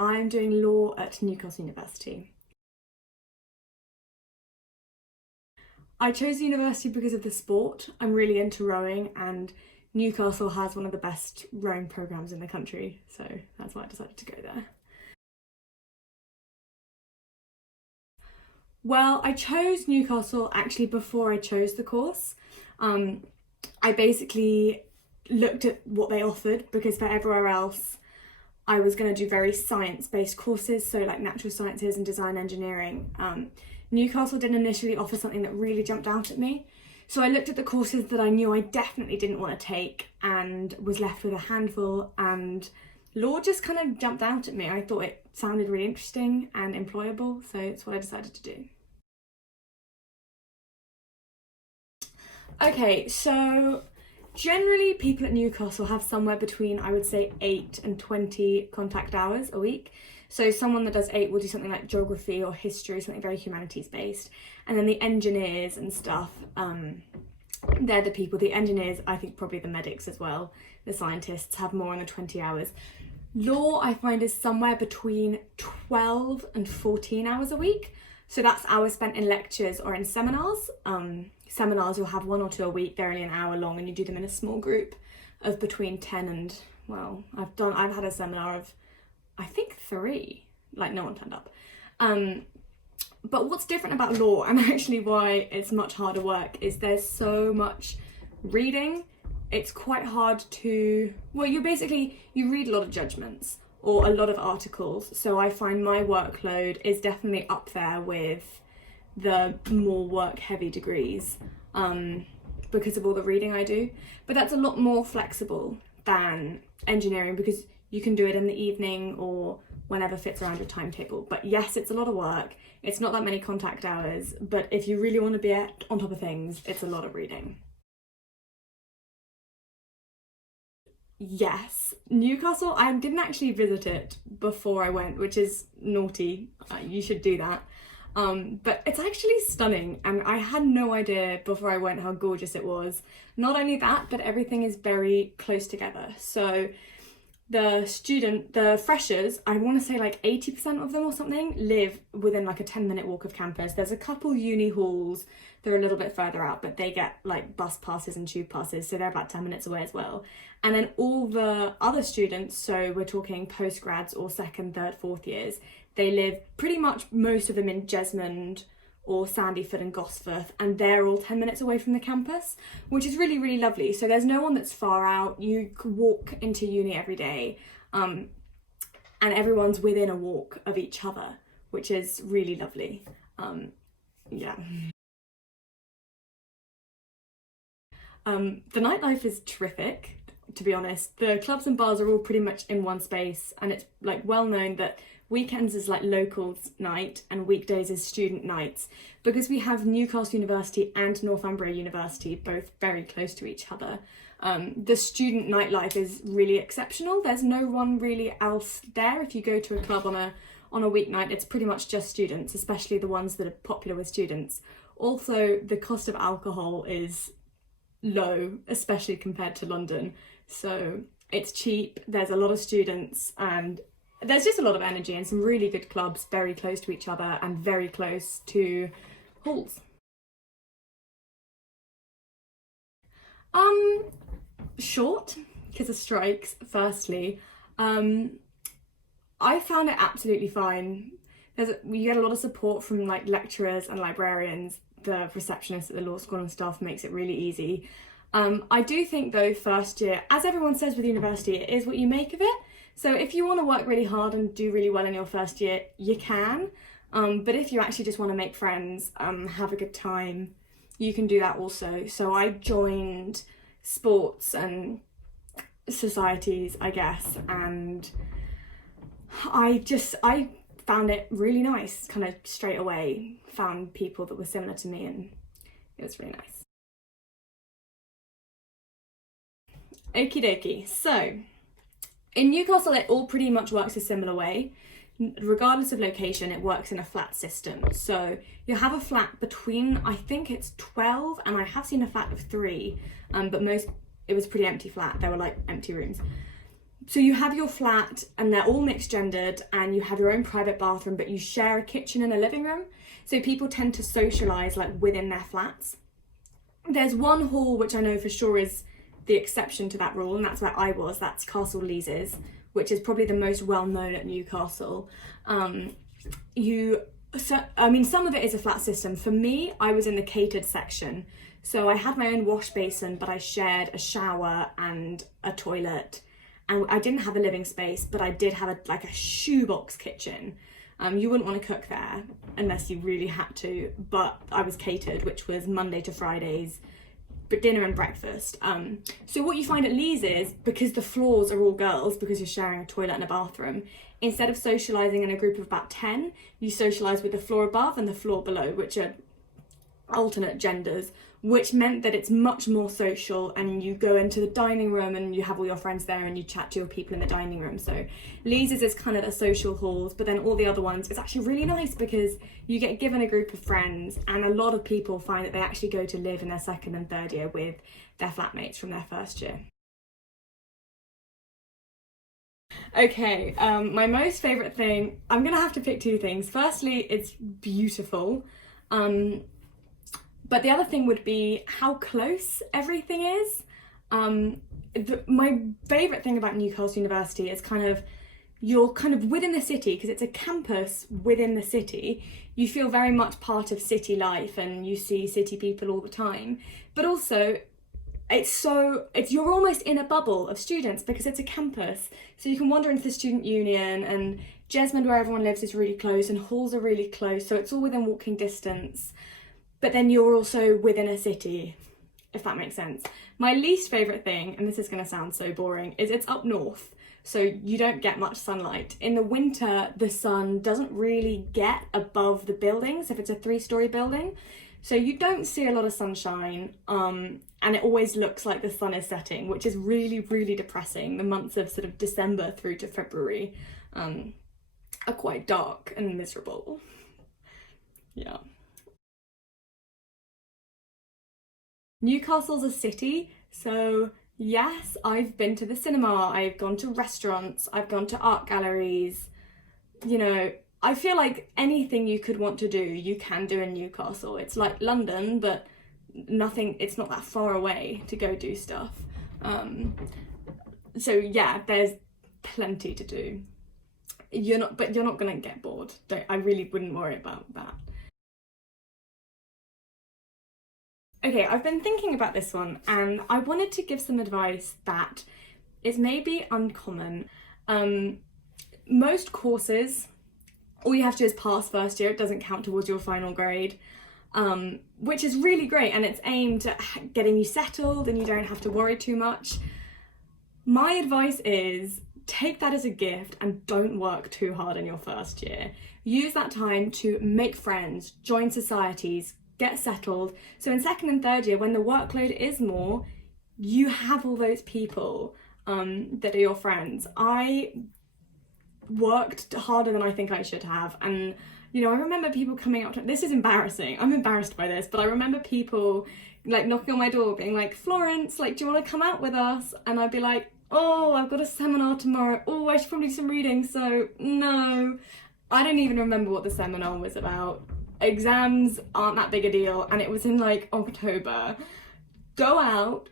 I'm doing law at Newcastle University. I chose the university because of the sport. I'm really into rowing, and Newcastle has one of the best rowing programmes in the country, so that's why I decided to go there. Well, I chose Newcastle actually before I chose the course. I basically looked at what they offered, because for everywhere else I was going to do very science-based courses, so like natural sciences and design engineering. Newcastle didn't initially offer something that really jumped out at me. So I looked at the courses that I knew I definitely didn't want to take and was left with a handful, and law just kind of jumped out at me. I thought it sounded really interesting and employable, so it's what I decided to do. Okay, so generally people at Newcastle have somewhere between, I would say, 8 and 20 contact hours a week. So someone that does 8 will do something like geography or history, something very humanities based. And then the engineers and stuff, they're the people, the engineers, I think probably the medics as well, the scientists have more than 20 hours. Law, I find, is somewhere between 12 and 14 hours a week. So that's hours spent in lectures or in seminars. Seminars you'll have 1 or 2 a week, they're only an hour long, and you do them in a small group of between 10 and, well, I've had a seminar of, I think 3, like no one turned up. But what's different about law, and actually why it's much harder work, is there's so much reading. It's quite hard to, well, you read a lot of judgments or a lot of articles. So I find my workload is definitely up there with the more work heavy degrees, because of all the reading I do. But that's a lot more flexible than engineering, because you can do it in the evening or whenever fits around your timetable. But yes, it's a lot of work. It's not that many contact hours, but if you really want to be on top of things, it's a lot of reading. Yes, Newcastle, I didn't actually visit it before I went, which is naughty. You should do that. But it's actually stunning, and I had no idea before I went how gorgeous it was. Not only that, but everything is very close together. So the freshers, I want to say like 80% of them or something, live within like a 10-minute walk of campus. There's a couple uni halls, they're a little bit further out, but they get like bus passes and tube passes, so they're about 10 minutes away as well. And then all the other students, so we're talking postgrads or 2nd, 3rd, 4th years, they live pretty much most of them in Jesmond or Sandyford and Gosforth, and they're all 10 minutes away from the campus, which is really, really lovely. So there's no one that's far out. You could walk into uni every day, and everyone's within a walk of each other, which is really lovely. Yeah. The nightlife is terrific, to be honest. The clubs and bars are all pretty much in one space, and it's like well known that weekends is like locals night and weekdays is student nights, because we have Newcastle University and Northumbria University both very close to each other. The student nightlife is really exceptional. There's no one really else there. If you go to a club on a weeknight, it's pretty much just students, especially the ones that are popular with students. Also, the cost of alcohol is low, especially compared to London. So it's cheap, there's a lot of students, and there's just a lot of energy, and some really good clubs very close to each other and very close to halls. Short, because of strikes, firstly. I found it absolutely fine. You get a lot of support from like lecturers and librarians. The receptionist at the law school and stuff makes it really easy. I do think though, first year, as everyone says with university, it is what you make of it. So if you want to work really hard and do really well in your first year, you can. But if you actually just want to make friends, have a good time, you can do that also. So I joined sports and societies, I guess, and I found it really nice, kind of straight away, found people that were similar to me, and it was really nice. Okie dokie, so in Newcastle it all pretty much works a similar way. Regardless of location, it works in a flat system. So you have a flat between, I think it's 12, and I have seen a flat of 3, but it was pretty empty flat. There were like empty rooms. So you have your flat and they're all mixed gendered and you have your own private bathroom, but you share a kitchen and a living room. So people tend to socialise like within their flats. There's one hall which I know for sure is the exception to that rule, and that's where I was. That's Castle Leazes, which is probably the most well known at Newcastle. Some of it is a flat system. For me, I was in the catered section. So I had my own wash basin, but I shared a shower and a toilet. And I didn't have a living space, but I did have a shoebox kitchen. You wouldn't want to cook there unless you really had to, but I was catered, which was Monday to Fridays, but dinner and breakfast. So what you find at Lee's is, because the floors are all girls, because you're sharing a toilet and a bathroom, instead of socialising in a group of about 10, you socialise with the floor above and the floor below, which are alternate genders, which meant that it's much more social, and you go into the dining room and you have all your friends there and you chat to your people in the dining room. So Lee's is kind of the social halls, but then all the other ones, it's actually really nice because you get given a group of friends, and a lot of people find that they actually go to live in their second and third year with their flatmates from their first year. Okay, my most favourite thing, I'm gonna have to pick two things. Firstly, it's beautiful. But the other thing would be how close everything is. My favourite thing about Newcastle University is you're kind of within the city, because it's a campus within the city. You feel very much part of city life and you see city people all the time. But also, you're almost in a bubble of students because it's a campus. So you can wander into the student union, and Jesmond, where everyone lives, is really close, and halls are really close. So it's all within walking distance. But then you're also within a city, if that makes sense. My least favourite thing, and this is going to sound so boring, is it's up north, so you don't get much sunlight. In the winter, the sun doesn't really get above the buildings if it's a 3-storey building, so you don't see a lot of sunshine, and it always looks like the sun is setting, which is really, really depressing. The months of sort of December through to February are quite dark and miserable. Yeah. Newcastle's a city, so yes, I've been to the cinema, I've gone to restaurants, I've gone to art galleries. You know, I feel like anything you could want to do, you can do in Newcastle. It's like London, but it's not that far away to go do stuff. So yeah, there's plenty to do. You're not gonna get bored. I really wouldn't worry about that. Okay, I've been thinking about this one, and I wanted to give some advice that is maybe uncommon. Most courses, all you have to do is pass first year. It doesn't count towards your final grade, which is really great, and it's aimed at getting you settled and you don't have to worry too much. My advice is take that as a gift and don't work too hard in your first year. Use that time to make friends, join societies, get settled. So in second and third year, when the workload is more, you have all those people that are your friends. I worked harder than I think I should have, and I remember people coming up to, this is embarrassing, I'm embarrassed by this, but I remember people like knocking on my door being like, Florence, like, do you want to come out with us? And I'd be like, oh, I've got a seminar tomorrow, oh, I should probably do some reading, so no. I don't even remember what the seminar was about. Exams aren't that big a deal, and it was in like October. Go out,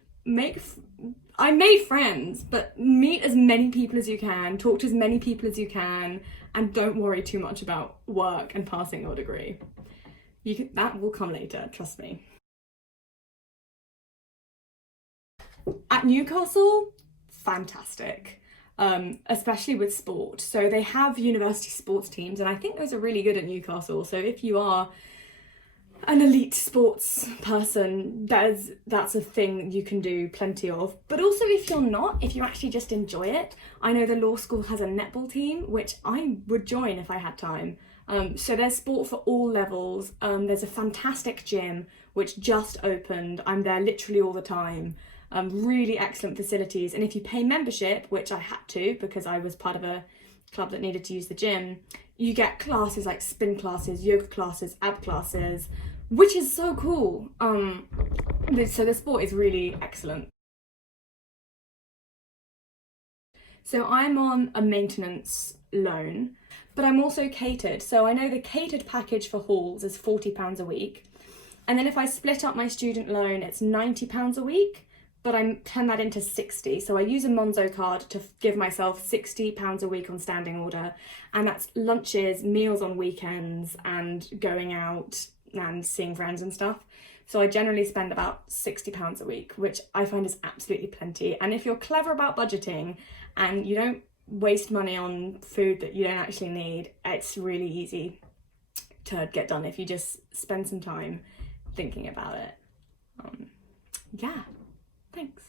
I made friends, but meet as many people as you can, talk to as many people as you can, and don't worry too much about work and passing your degree. That will come later, trust me. At Newcastle, fantastic. Especially with sport. So they have university sports teams, and I think those are really good at Newcastle. So if you are an elite sports person, that's a thing you can do plenty of. But also if you're not, if you actually just enjoy it, I know the law school has a netball team, which I would join if I had time. So there's sport for all levels. There's a fantastic gym which just opened. I'm there literally all the time. Really excellent facilities, and if you pay membership, which I had to because I was part of a club that needed to use the gym, you get classes like spin classes, yoga classes, ab classes, which is so cool. So the sport is really excellent. So I'm on a maintenance loan, but I'm also catered. So I know the catered package for halls is £40 a week. And then if I split up my student loan, it's £90 a week, but I turn that into 60. So I use a Monzo card to give myself £60 a week on standing order. And that's lunches, meals on weekends, and going out and seeing friends and stuff. So I generally spend about £60 a week, which I find is absolutely plenty. And if you're clever about budgeting and you don't waste money on food that you don't actually need, it's really easy to get done if you just spend some time thinking about it. Yeah, thanks.